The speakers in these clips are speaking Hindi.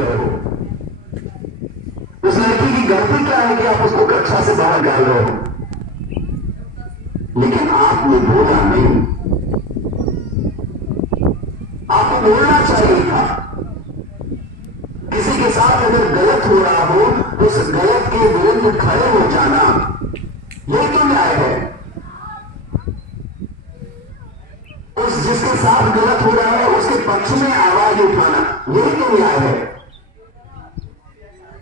रहे हो। उस लड़की की गलती क्या है कि आप उसको कक्षा से बाहर डाल रहे हो? लेकिन आपने बोला नहीं। आपको बोलना चाहिए था। किसी के साथ अगर गलत हो रहा हो तो उस गलत के विरुद्ध खड़े हो जाना, यही तो न्याय है। उस जिसके साथ गलत हो रहा है उसके पक्ष में आवाज उठाना, यही तो न्याय है।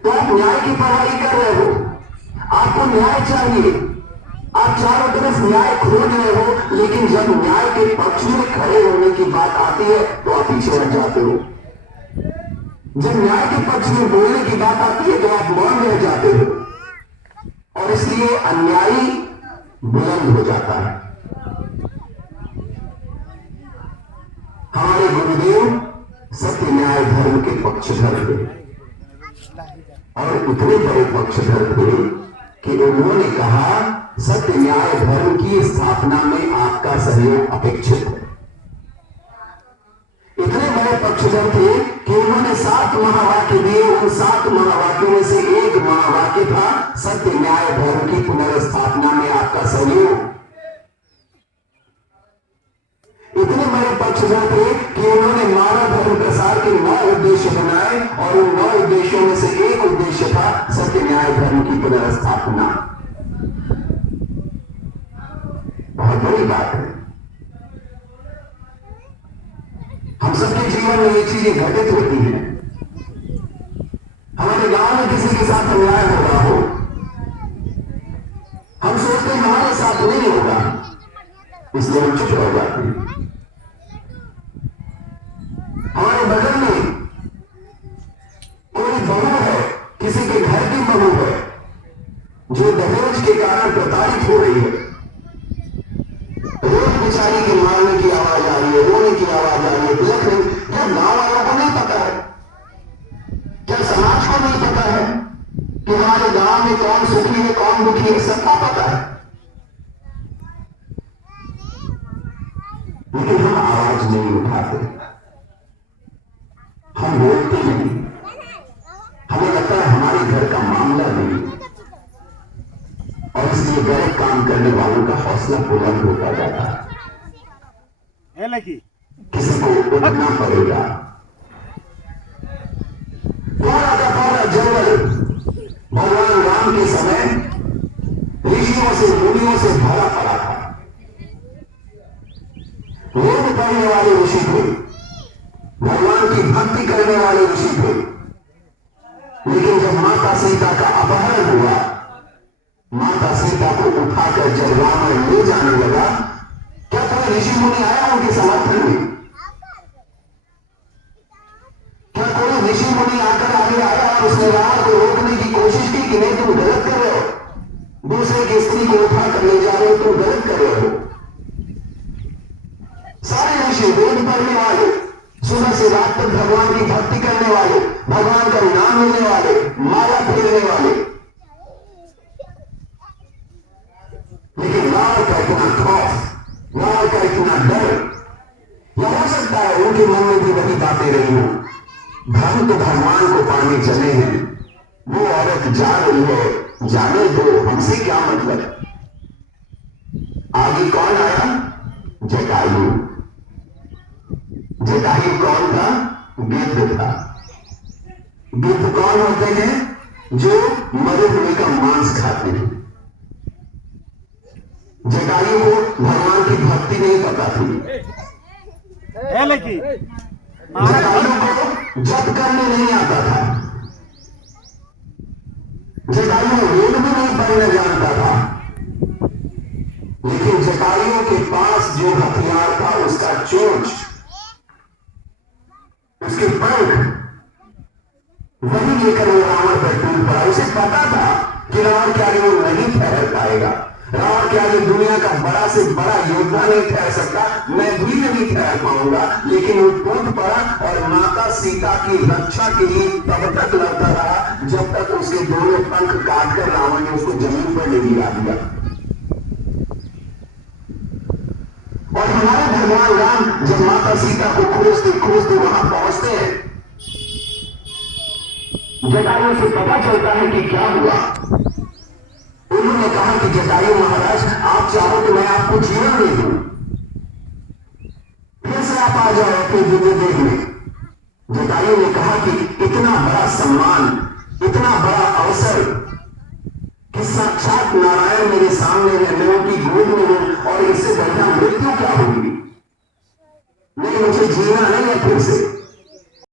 तो आप न्याय की पढ़ाई कर रहे हो, आपको न्याय चाहिए, आप चारों तरफ न्याय खोज रहे हो, लेकिन जब न्याय के पक्ष में खड़े होने की बात आती है तो आप पीछे हट जाते हो। जब न्याय के पक्ष में बोलने की बात आती है तो आप मौन रह जाते हो, और इसलिए अन्यायी बुलंद हो जाता है। हमारे गुरुदेव सत्य न्याय धर्म के पक्षधर थे, और इतने बड़े पक्षधर थे कि उन्होंने कहा सत्य न्याय धर्म की स्थापना में आपका सहयोग अपेक्षित है। इतने बड़े पक्षधर थे कि उन्होंने 7 महावाक्य दिए। उन 7 महावाक्यों में से एक महावाक्य था सत्य न्याय धर्म की पुनर्स्थापना में आपका सहयोग। इतने बड़े पक्षधर थे कि उन्होंने मानव धर्म प्रसार के 9 उद्देश्य बनाए, और उन 9 उद्देश्यों में से एक उद्देश्य था सत्य न्याय धर्म की पुनर्स्थापना। बहुत बड़ी बात है। हम सबके जीवन में ये चीजें घटित होती हैं। हमारे गांव में किसी के साथ अन्याय हो रहा हो, हम सोचते हैं हमारे साथ नहीं होगा, इसलिए हम चुप हो जाते हैं। हमारे बगल में कोई बहू है, किसी के घर की बहू है, जो दहेज के कारण प्रताड़ित हो रही है, रोज बेचारी के मारने की आवाज आ रही है, रोने की आवाज आ रही है, लेकिन क्या गांव वालों को नहीं पता है, क्या समाज को नहीं पता है कि हमारे गांव में कौन सुखी है कौन दुखी है? सबको पता है, लेकिन हम आवाज नहीं उठाते, हम बोलते नहीं। हमें लगता है हमारे घर का मामला नहीं, और इसलिए गलत काम करने वालों का हौसला बुलंद होता जाता है। किसी को उठना पड़ेगा। पूरा का पूरा जंगल भगवान राम के समय ऋषियों से मुनियों से भरा पड़ा था। वेद पढ़ने वाले ऋषि थे, भगवान की भक्ति करने वाले ऋषि थे, लेकिन जब माता सीता का अपहरण हुआ, माता सीता को उठाकर जब रावण ले जाने लगा, क्या कोई ऋषि मुनि आया उनके समर्थन में? क्या कोई ऋषि मुनि आकर आगे आया और उसने रावण को रोकने की कोशिश की कि नहीं तुम गलत कर रहे हो, दूसरे की स्त्री को उठाकर ले जा रहे हो, तुम गलत कर रहे हो? सारे ऋषि वेद पढ़ने वाले, सुबह से रात तक भगवान की भक्ति करने वाले, भगवान का नाम लेने वाले, माला फेरने वाले, लेकिन रावण का इतना खौफ, रावण का इतना डर, यह हो सकता है उनके मन में भी वही बातें रही हो। धर्म तो भगवान को पाने चले हैं, वो औरत जा रही है, जाने दो, हमसे क्या मतलब। आगे कौन आया? जटायु। जटायु कौन था? गिद्ध था। गिद्ध कौन होते हैं? जो मरे हुए का मांस खाते हैं। जटायु को भगवान की भक्ति नहीं पता थी। जटायु को जप करने नहीं आता था। जटायु वेद भी नहीं पढ़ने जानता था, लेकिन जटायु के पास जो हथियार था उसका चोंच, उसके पंख, वही लेकर वो रावण पर टूट पड़ा। उसे पता था कि रावण के आगे वो नहीं ठहर पाएगा, रावण के आगे दुनिया का बड़ा से बड़ा योद्धा नहीं ठहर सकता, मैं भी नहीं ठहर पाऊंगा। लेकिन वो टूट पड़ा और माता सीता की रक्षा के लिए तब तक लड़ता रहा जब तक उसके दोनों पंख काटकर रावण ने उसको जमीन पर नहीं गिरा दिया। और हमारे भगवान राम जब माता सीता को खोजते खोजते वहां पहुंचते हैं जटायु से पता चलता है कि क्या हुआ। उन्होंने कहा कि जटायु महाराज, आप चाहो तो मैं आपको जीवन दे दूं, फिर से आप आ जाओ अपने दिव्य देह में। जटायु ने कहा कि इतना बड़ा सम्मान, इतना बड़ा अवसर कि साक्षात नारायण मेरे सामने